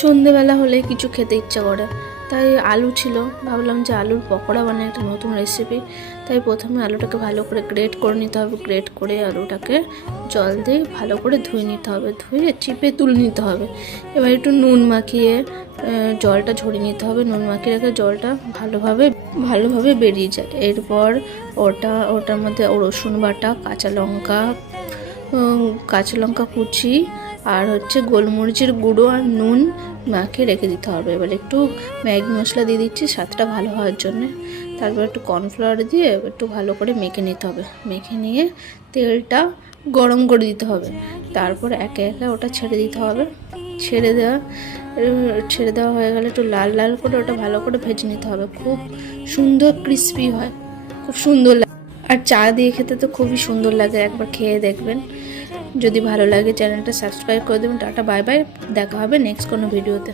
সন্ধেবেলা হলে কিছু খেতে ইচ্ছা করে, তাই আলু ছিল, ভাবলাম যে আলুর পকোড়া বানাই, একটা নতুন রেসিপি। তাই প্রথমে আলুটাকে ভালো করে গ্রেট করে নিতে হবে, গ্রেট করে আলুটাকে জল দিয়ে ভালো করে ধুয়ে নিতে হবে, ধুয়ে চিপে তুলে নিতে হবে। এবার একটু নুন মাখিয়ে জলটা ঝরিয়ে নিতে হবে, নুন মাখিয়ে রেখে জলটা ভালোভাবে বেরিয়ে যায়। এরপর ওটার মধ্যে রসুন বাটা, কাঁচা লঙ্কা কুচি আর গোলমরিচের গুঁড়ো আর নুন মাখিয়ে রেখে দিতে হবে। এবার একটু ম্যাগি মশলা দিয়ে দিচ্ছি স্বাদটা ভালো হওয়ার জন্য। তারপর একটু কর্নফ্লাওয়ার দিয়ে একটু ভালো করে মেখে নিতে হবে, মেখে নিয়ে তেলটা গরম করে দিতে হবে। তারপর একে একে ওটা ছেড়ে দিতে হবে। ছেড়ে দেওয়া হয়ে গেলে একটু লাল লাল করে ওটা ভালো করে ভেজে নিতে হবে, খুব সুন্দর ক্রিস্পি হয়, খুব সুন্দর লাগে। আর চা দিয়ে খেতে তো খুবই সুন্দর লাগে, একবার খেয়ে দেখবেন। যদি ভালো লাগে চ্যানেলটা সাবস্ক্রাইব করে দেবেন। টাটা, বাই বাই, দেখা হবে নেক্সট কোনো ভিডিওতে।